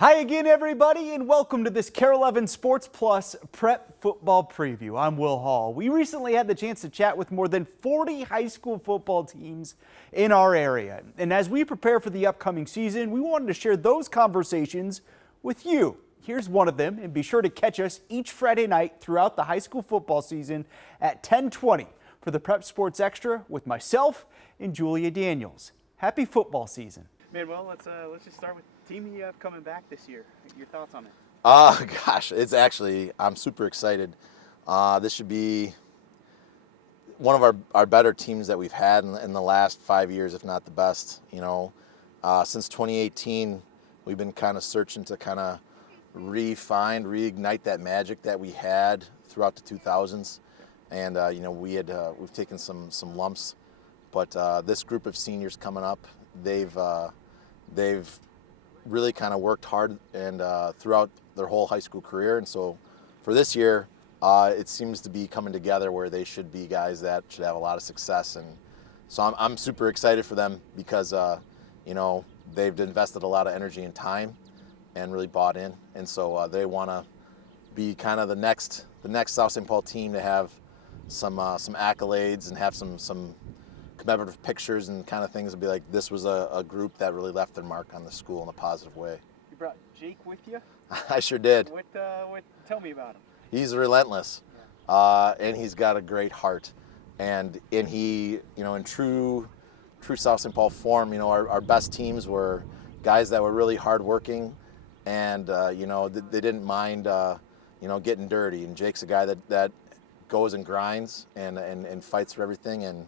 Hi again, everybody, and welcome to this Kare 11 Sports Plus Prep Football Preview. I'm Will Hall. We recently had the chance to chat with more than 40 high school football teams in our area. And as we prepare for the upcoming season, we wanted to share those conversations with you. Here's one of them, and be sure to catch us each Friday night throughout the high school football season at 10:20 for the Prep Sports Extra with myself and Julia Daniels. Happy football season. Manuel, let's just start with the team you have coming back this year. Your thoughts on it? Gosh, I'm super excited. This should be one of our better teams that we've had in the last 5 years, if not the best. Since 2018, we've been kind of searching to kind of reignite that magic that we had throughout the 2000s. And, we've taken some lumps, but this group of seniors coming up, they've really kind of worked hard and throughout their whole high school career. And so for this year, it seems to be coming together where they should be guys that should have a lot of success. And so I'm super excited for them because, they've invested a lot of energy and time and really bought in. And so they want to be kind of the next South St. Paul team to have some accolades and have some commemorative pictures and kind of things, to be like, this was a group that really left their mark on the school in a positive way. You brought Jake with you? I sure did. Tell me about him. He's relentless, and he's got a great heart. And he, in true South St. Paul form, our best teams were guys that were really hardworking, and they didn't mind, getting dirty. And Jake's a guy that goes and grinds and fights for everything. And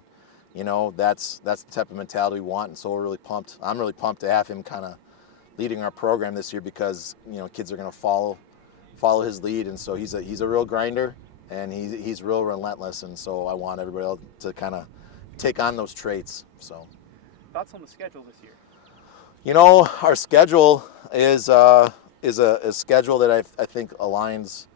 that's the type of mentality we want, and so we're really pumped. I'm really pumped to have him kind of leading our program this year because kids are going to follow his lead, and so he's a real grinder, and he's real relentless, and so I want everybody else to kind of take on those traits. So, thoughts on the schedule this year? Our schedule is a schedule that I think aligns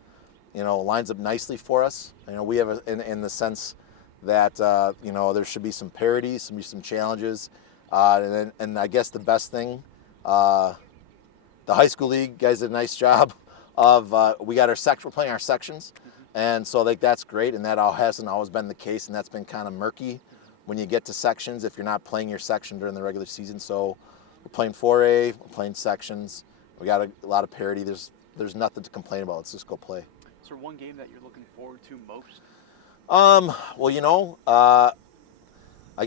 up nicely for us. We have in the sense that there should be some parity, some challenges, and I guess the best thing, the high school league guys did a nice job of we got we're playing our sections, and so that's great, and that hasn't always been the case, and that's been kind of murky when you get to sections if you're not playing your section during the regular season. So we're playing 4A, we're playing sections, we got a lot of parity. There's nothing to complain about. Let's just go play. Is there one game that you're looking forward to most? I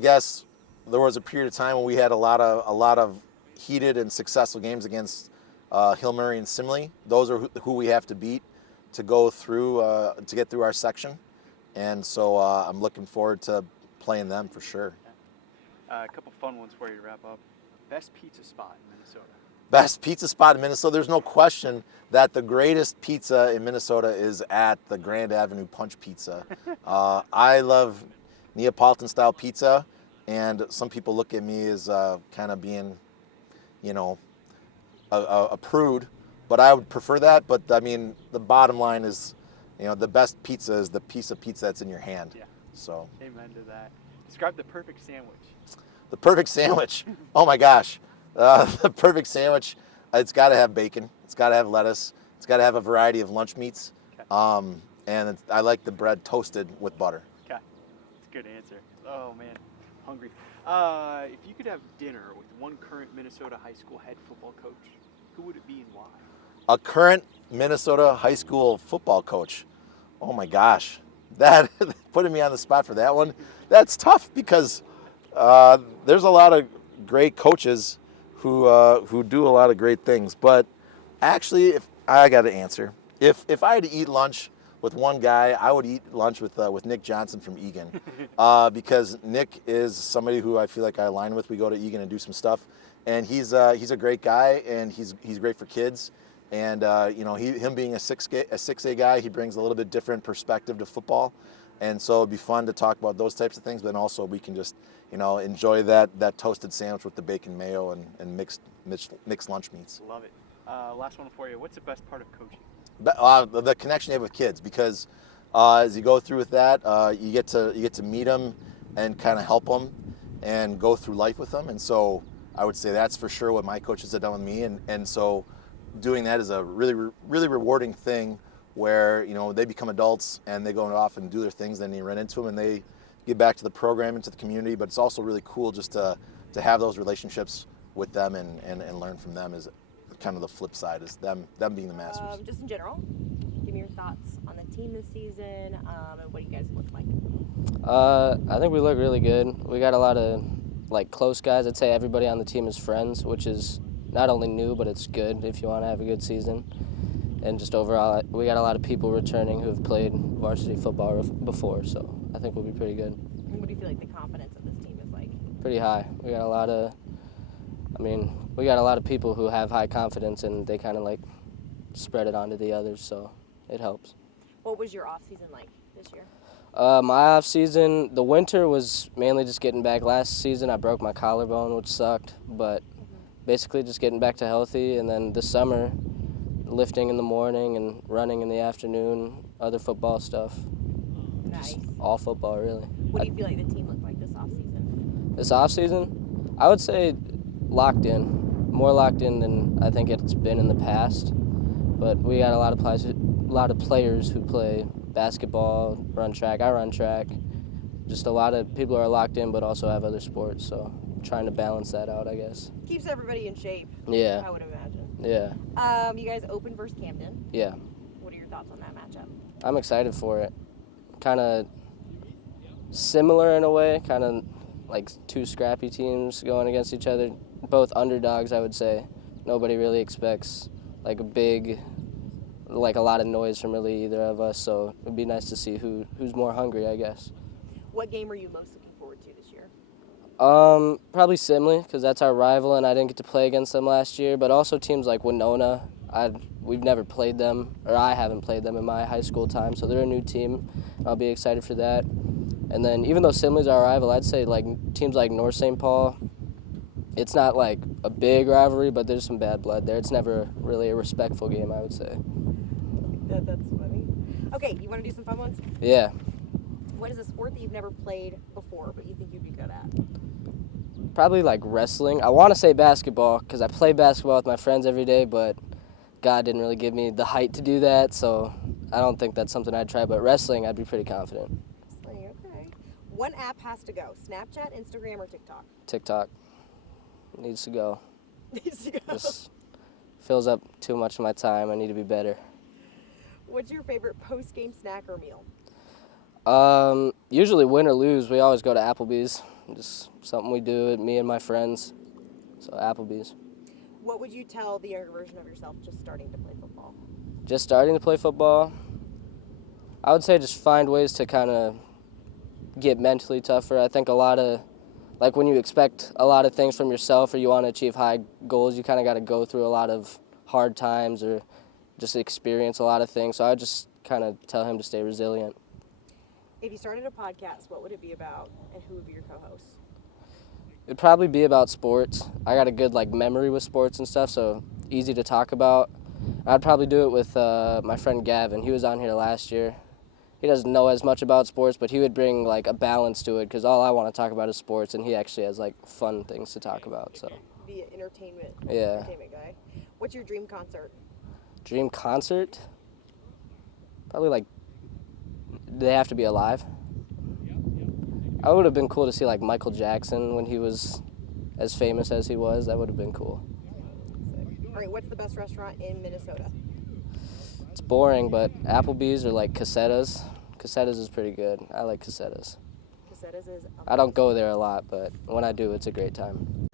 guess there was a period of time when we had a lot of heated and successful games against Hill Murray and Simley. Those are who we have to beat to go through to get through our section, and so I'm looking forward to playing them for sure. A couple fun ones for you to wrap up. Best pizza spot in Minnesota? Best pizza spot in Minnesota. There's no question that the greatest pizza in Minnesota is at the Grand Avenue Punch Pizza. I love Neapolitan-style pizza, and some people look at me as kind of being, a prude, but I would prefer that. But I mean, the bottom line is, the best pizza is the piece of pizza that's in your hand. Yeah. So. Amen to that. Describe the perfect sandwich. The perfect sandwich. Oh my gosh. The perfect sandwich, it's got to have bacon, it's got to have lettuce, it's got to have a variety of lunch meats, okay. And I like the bread toasted with butter. Okay, that's a good answer. Oh man, hungry. If you could have dinner with one current Minnesota high school head football coach, who would it be and why? A current Minnesota high school football coach. Oh my gosh, that putting me on the spot for that one. That's tough because there's a lot of great coaches who do a lot of great things. But actually, if I got to answer, if I had to eat lunch with one guy, I would eat lunch with Nick Johnson from Egan, because Nick is somebody who I feel like I align with. We go to Egan and do some stuff, and he's a great guy, and he's great for kids. And him being a 6A guy, he brings a little bit different perspective to football. And so it'd be fun to talk about those types of things, but then also we can just, enjoy that toasted sandwich with the bacon mayo and mixed lunch meats. Love it. Last one for you. What's the best part of coaching? The connection you have with kids, because as you go through with that, you get to meet them and kind of help them and go through life with them. And so I would say that's for sure what my coaches have done with me. And so doing that is a really rewarding thing where, you know, they become adults and they go off and do their things, then you run into them and they get back to the program and to the community. But it's also really cool just to have those relationships with them and learn from them. Is kind of the flip side, is them being the masters. Just in general, give me your thoughts on the team this season, and what do you guys look like? I think we look really good. We got a lot of close guys. I'd say everybody on the team is friends, which is not only new, but it's good if you want to have a good season. And just overall, we got a lot of people returning who have played varsity football before, so I think we'll be pretty good. What do you feel like the confidence of this team is like? Pretty high. We got a lot of people who have high confidence, and they kind of spread it onto the others, so it helps. What was your off season like this year? My off season, the winter was mainly just getting back. Last season I broke my collarbone, which sucked, but basically just getting back to healthy. And then this summer, lifting in the morning and running in the afternoon, other football stuff. Nice. Just all football, really. What do you feel like the team looked like this off season? This off season, I would say locked in, more locked in than I think it's been in the past. But we got a lot of players who play basketball, run track. I run track. Just a lot of people are locked in, but also have other sports. So trying to balance that out, I guess. Keeps everybody in shape. Yeah. I would imagine. Yeah. You guys open versus Camden. Yeah. What are your thoughts on that matchup? I'm excited for it. Kind of similar in a way, kind of like two scrappy teams going against each other. Both underdogs, I would say. Nobody really expects a lot of noise from really either of us, so it'd be nice to see who's more hungry, I guess. What game are you most looking forward to this year? Probably Simley, because that's our rival, and I didn't get to play against them last year, but also teams like Winona. We've never played them, or I haven't played them in my high school time, so they're a new team. I'll be excited for that. And then even though Simley's our rival, I'd say teams like North St. Paul, it's not a big rivalry, but there's some bad blood there. It's never really a respectful game, I would say. That's funny. Okay, you want to do some fun ones? Yeah. What is a sport that you've never played before, but you think you'd be good at? Probably wrestling. I want to say basketball, because I play basketball with my friends every day, but God didn't really give me the height to do that, so I don't think that's something I'd try. But wrestling, I'd be pretty confident. Wrestling, okay. One app has to go: Snapchat, Instagram, or TikTok? TikTok needs to go. Needs to go. Just fills up too much of my time. I need to be better. What's your favorite post-game snack or meal? Usually win or lose, we always go to Applebee's. Just something we do, me and my friends. So Applebee's. What would you tell the younger version of yourself just starting to play football? Just starting to play football, I would say just find ways to kind of get mentally tougher. I think a lot of, when you expect a lot of things from yourself or you want to achieve high goals, you kind of got to go through a lot of hard times or just experience a lot of things. So I would just kind of tell him to stay resilient. If you started a podcast, what would it be about, and who would be your co-hosts? It'd probably be about sports. I got a good memory with sports and stuff, so easy to talk about. I'd probably do it with my friend Gavin. He was on here last year. He doesn't know as much about sports, but he would bring a balance to it, because all I want to talk about is sports, and he actually has fun things to talk about. So Be an entertainment guy. What's your dream concert? Dream concert? Probably they have to be alive. I would have been cool to see Michael Jackson when he was as famous as he was. That would have been cool. All right, what's the best restaurant in Minnesota? It's boring, but Applebee's or Casetas. Casetas is pretty good. I like Casetas. Casetas is amazing. I don't go there a lot, but when I do, it's a great time.